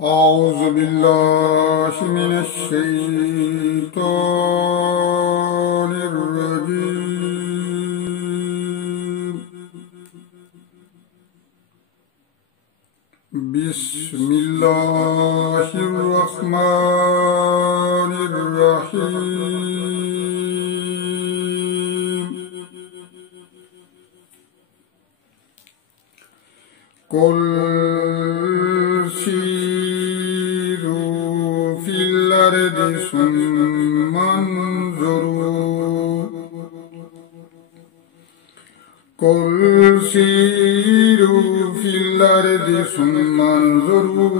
أعوذ بالله من الشيطان الرجيم. بسم الله الرحمن الرحيم. قل سيروا في الأرض ثم انظروا قل سيروا في الأرض ثم انظروا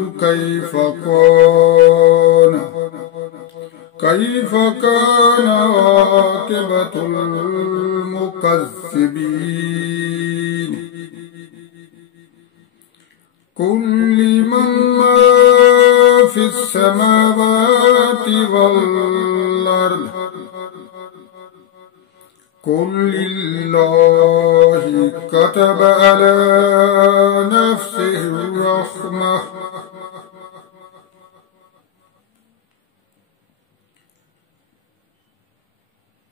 كيف كان عاقبة المكذبين. قل لمن ما في السماوات والأرض قل لله كتب على نفسه الرحمة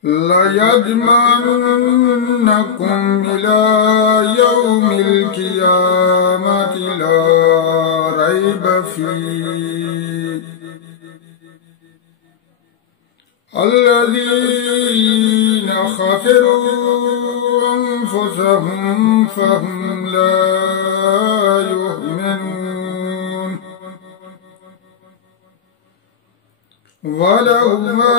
ليجمعنكم إلى يوم القيامة لا ريب فيه. الذين خسروا أنفسهم فهم لا يؤمنون. وله ما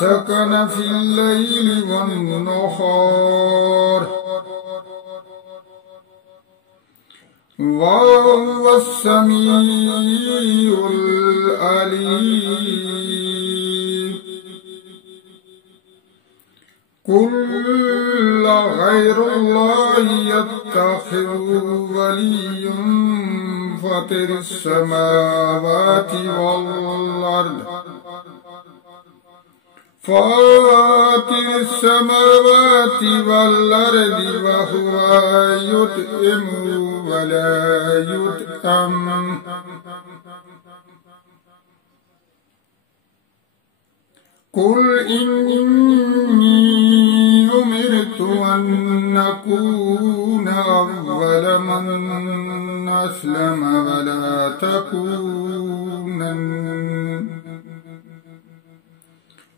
سكن في الليل والنهار وهو السميع العليم. قل غير الله يتخذ وليا فاطر السماوات والأرض وهو يطعم ولا يطعم. قل إني أمرت أن أكون أول من أسلم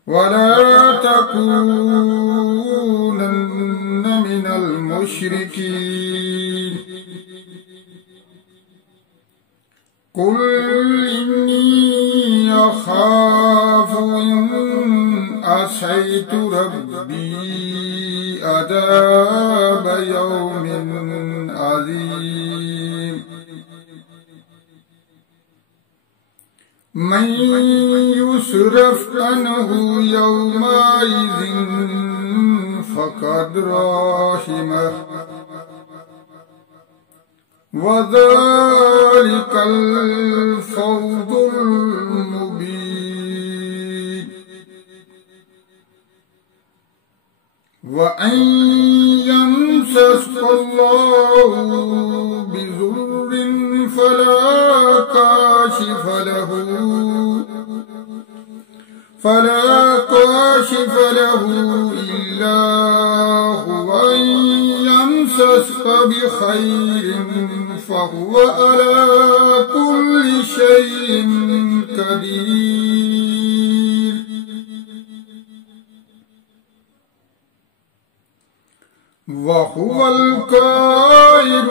ولا تكونن من المشركين. قل إني أخاف إن عصيت ربي عذاب يوم عظيم. من يصرف عنه يومئذ فقد رحمه وذلك الفوز المبين. وأن يمسسك الله بضر فلا كاشف له إلا هو. وإن يمسسك بخير فهو على كل شيء قدير. وهو القاهر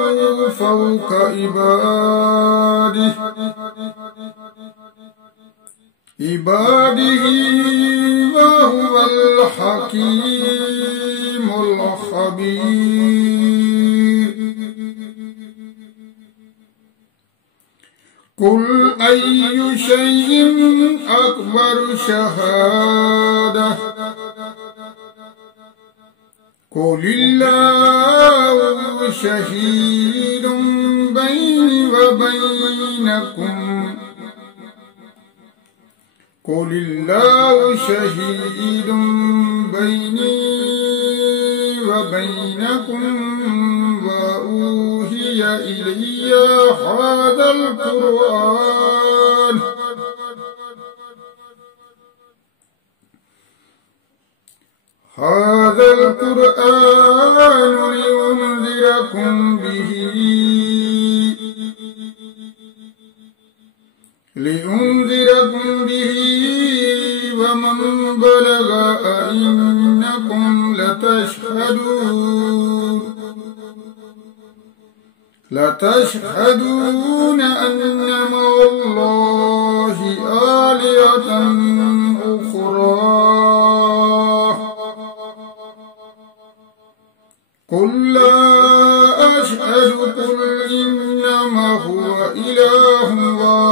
فوق عباده وهو الحكيم الخبير. قل أي شيء أكبر شهادة قل الله شهيد بيني وبينكم قل الله شهيد بيني وبينكم وأوحي إلي هذا القرآن لأنذركم به ومن بلغ أئنكم لتشهدون أن مع الله آلهة أخرى قل لا أشهد قل إنما هو إله واحد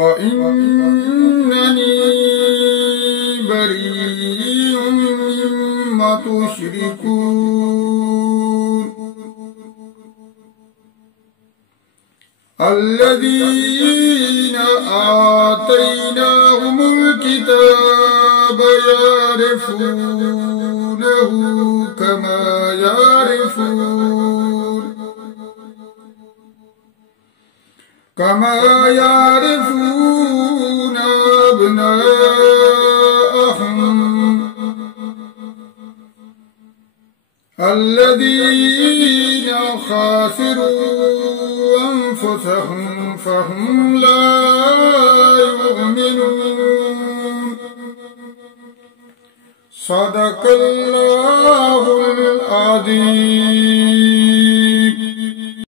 وإنني بريء مما تشركون الذين آتيناهم الكتاب يعرفونه كما يعرفون أبناءهم الذين خاسروا أنفسهم فهم لا يؤمنون صدق الله العظيم.